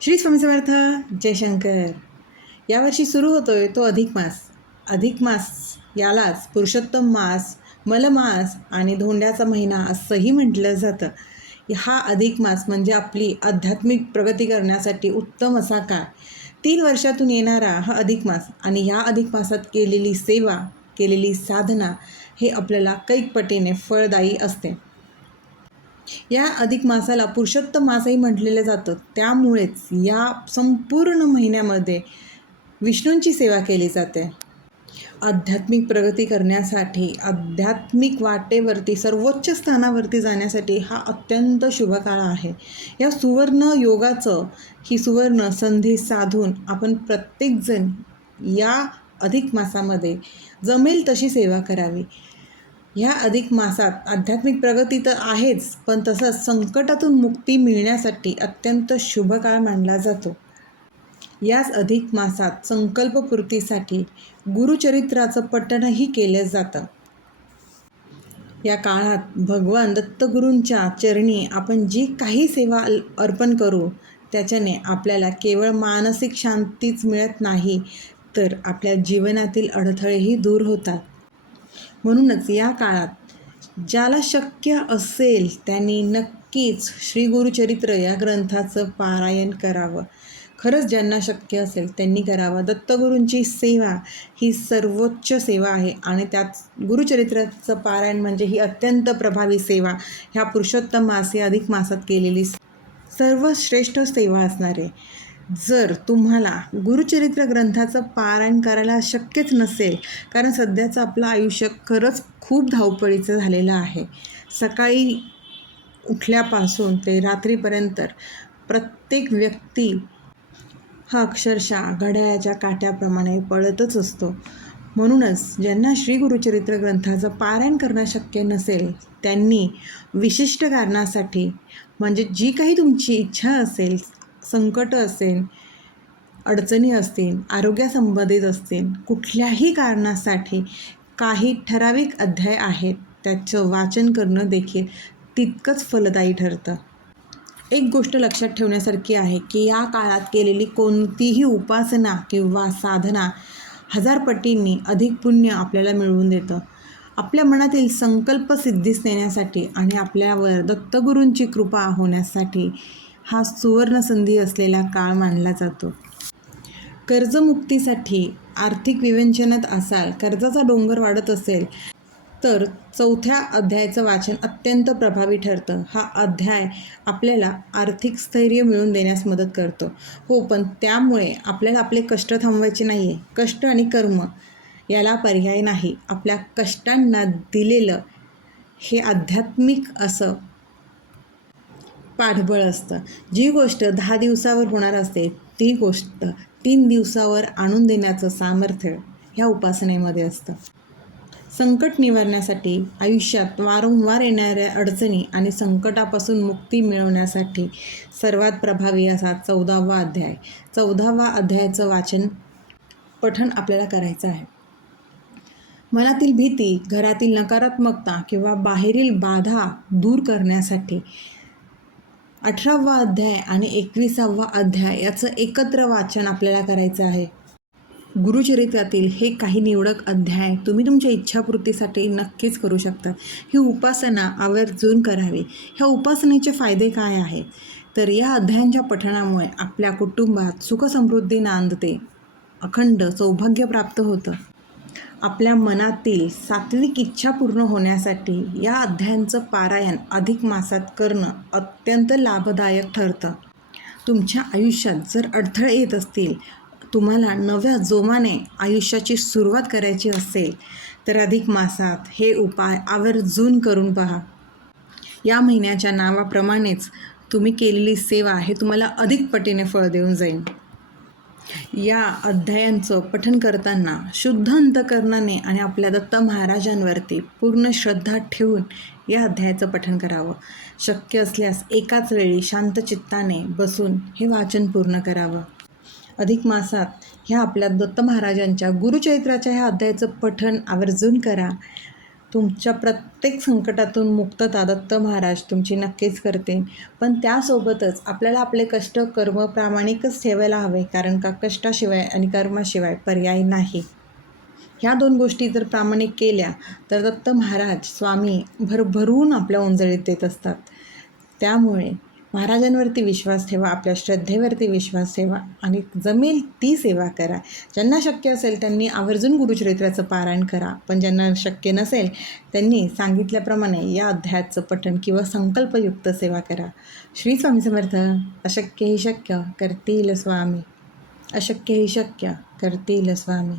श्री स्वामी समर्थ. जयशंकर. यावर्षी सुरू होतोय तो अधिक मास. अधिक मास यालाच पुरुषोत्तम मास, मलमास आणि धोंड्याचा महिना असंही म्हटलं जातं. हा अधिक मास म्हणजे आपली आध्यात्मिक प्रगती करण्यासाठी उत्तम असा काळ. 3 वर्षातून येणारा हा अधिक मास आणि ह्या अधिक मासात केलेली सेवा, केलेली साधना हे आपल्याला कैक पटीने फळदायी असते. या अधिक मासाला पुरुषोत्तम मासही म्हटलेलं जातं. त्यामुळेच या संपूर्ण महिन्यामध्ये विष्णूंची सेवा केली जाते. आध्यात्मिक प्रगती करण्यासाठी, आध्यात्मिक वाटेवरती सर्वोच्च स्थानावरती जाण्यासाठी हा अत्यंत शुभ काळ आहे. या सुवर्ण योगाचं, ही सुवर्ण संधी साधून आपण प्रत्येकजण या अधिक मासामध्ये जमेल तशी सेवा करावी. ह्या अधिक मासात आध्यात्मिक प्रगती तर आहेच, पण तसंच संकटातून मुक्ती मिळण्यासाठी अत्यंत शुभ काळ मानला जातो. याच अधिक मासात संकल्पपूर्तीसाठी गुरुचरित्राचं पठणही केलं जातं. या काळात भगवान दत्तगुरूंच्या चरणी आपण जी काही सेवा अर्पण करू, त्याच्याने आपल्याला केवळ मानसिक शांतीच मिळत नाही, तर आपल्या जीवनातील अडथळेही दूर होतात. म्हणूनच या काळात ज्याला शक्य असेल त्यांनी नक्कीच श्री गुरुचरित्र या ग्रंथाचं पारायण करावं. खरंच ज्यांना शक्य असेल त्यांनी करावं. दत्तगुरूंची सेवा ही सर्वोच्च सेवा आहे आणि त्यात गुरुचरित्राचं पारायण म्हणजे ही अत्यंत प्रभावी सेवा ह्या पुरुषोत्तम मास या अधिक मासात केलेली सर्वश्रेष्ठ सेवा असणार आहे. जर तुम्हाला गुरुचरित्र ग्रंथाचं पारायण करायला शक्यच नसेल, कारण सध्याचं आपलं आयुष्य खरंच खूप धावपळीचं झालेलं आहे. सकाळी उठल्यापासून ते रात्रीपर्यंत प्रत्येक व्यक्ती हा अक्षरशः घड्याळाच्या काट्याप्रमाणे पळतच असतो. म्हणूनच ज्यांना श्री गुरुचरित्र ग्रंथाचं पारायण करणं शक्य नसेल त्यांनी विशिष्ट कारणासाठी, म्हणजे जी काही तुमची इच्छा असेल, संकट असेल, अडचणी असतील, आरोग्यासंबंधित असतील, कुठल्याही कारणासाठी काही ठराविक अध्याय आहेत त्याचं वाचन करणं देखील तितकंच फलदायी ठरतं. एक गोष्ट लक्षात ठेवण्यासारखी आहे की या काळात केलेली कोणतीही उपासना किंवा साधना 1000 पटींनी अधिक पुण्य आपल्याला मिळवून देतं. आपल्या मनातील संकल्प सिद्धीस नेण्यासाठी आणि आपल्यावर दत्तगुरूंची कृपा होण्यासाठी हा सुवर्णसंधी असलेला काळ मानला जातो. कर्जमुक्तीसाठी आर्थिक विवंचनेत असाल, कर्जाचा डोंगर वाढत असेल तर 4थ्या अध्यायाचं वाचन अत्यंत प्रभावी ठरतं. हा अध्याय आपल्याला आर्थिक स्थैर्य मिळवून देण्यास मदत करतो. हो, पण त्यामुळे आपल्याला आपले कष्ट थांबवायचे नाही आहे. कष्ट आणि कर्म याला पर्याय नाही. आपल्या कष्टांना दिलेलं हे आध्यात्मिक असं पाठबळ असतं. जी गोष्ट 10 दिवसावर होणार असते ती गोष्ट 3 दिवसावर आणून देण्याचं सामर्थ्य ह्या उपासनेमध्ये असतं. संकट निवारण्यासाठी, आयुष्यात वारंवार येणाऱ्या अडचणी आणि संकटापासून मुक्ती मिळवण्यासाठी सर्वात प्रभावी असा 14वा अध्याय. 14व्या अध्यायाचं वाचन, पठण आपल्याला करायचं आहे. मनातील भीती, घरातील नकारात्मकता किंवा बाहेरील बाधा दूर करण्यासाठी 18वा अध्याय आणि 21वा अध्याय याचं एकत्र वाचन आपल्याला करायचं आहे. गुरुचरित्रातील हे काही निवडक अध्याय तुम्ही तुमच्या इच्छापूर्तीसाठी नक्कीच करू शकता. ही उपासना आवर्जून करावी. ह्या उपासनेचे फायदे काय आहेत तर या अध्यायांच्या पठणामुळे आपल्या कुटुंबात सुखसमृद्धी नांदते, अखंड सौभाग्य प्राप्त होतं. आपल्या मनातील सात्विक इच्छा पूर्ण होण्यासाठी या अध्यायांचं पारायण अधिक मासात करणं अत्यंत लाभदायक ठरतं. तुमच्या आयुष्यात जर अडथळे येत असतील, तुम्हाला नव्या जोमाने आयुष्याची सुरुवात करायची असेल तर अधिक मासात हे उपाय आवर्जून करून पहा. या महिन्याच्या नावाप्रमाणेच तुम्ही केलेली सेवा हे तुम्हाला अधिक पटीने फळ देऊन जाईल. या अध्यायांचं पठण करताना शुद्ध अंतकरणाने आणि आपल्या दत्त महाराजांवरती पूर्ण श्रद्धा ठेवून या अध्यायाचं पठण करावं. शक्य असल्यास एकाच वेळी शांत चित्ताने बसून हे वाचन पूर्ण करावं. अधिक मासात ह्या आपल्या दत्त महाराजांच्या गुरुचरित्राच्या ह्या अध्यायाचं पठण आवर्जून करा. तुमच्या प्रत्येक संकटातून मुक्तता दत्त महाराज तुमची नक्कीच करतील. पण त्यासोबतच आपल्याला आपले कष्ट कर्म प्रामाणिकच ठेवायला हवे, कारण का कष्टाशिवाय आणि कर्माशिवाय पर्याय नाही. ह्या 2 गोष्टी जर प्रामाणिक केल्या तर दत्त महाराज स्वामी भरभरून आपल्या ओंजळीत देत असतात. त्यामुळे महाराजांवरती विश्वास ठेवा, आपल्या श्रद्धेवरती विश्वास ठेवा आणि जमेल ती सेवा करा. ज्यांना शक्य असेल त्यांनी आवर्जून गुरुचरित्राचं पारायण करा, पण ज्यांना शक्य नसेल त्यांनी सांगितल्याप्रमाणे या अध्यायाचं पठण किंवा संकल्पयुक्त सेवा करा. श्री स्वामी समर्थ. अशक्य ही शक्य करतील स्वामी, अशक्य ही शक्य करतील स्वामी.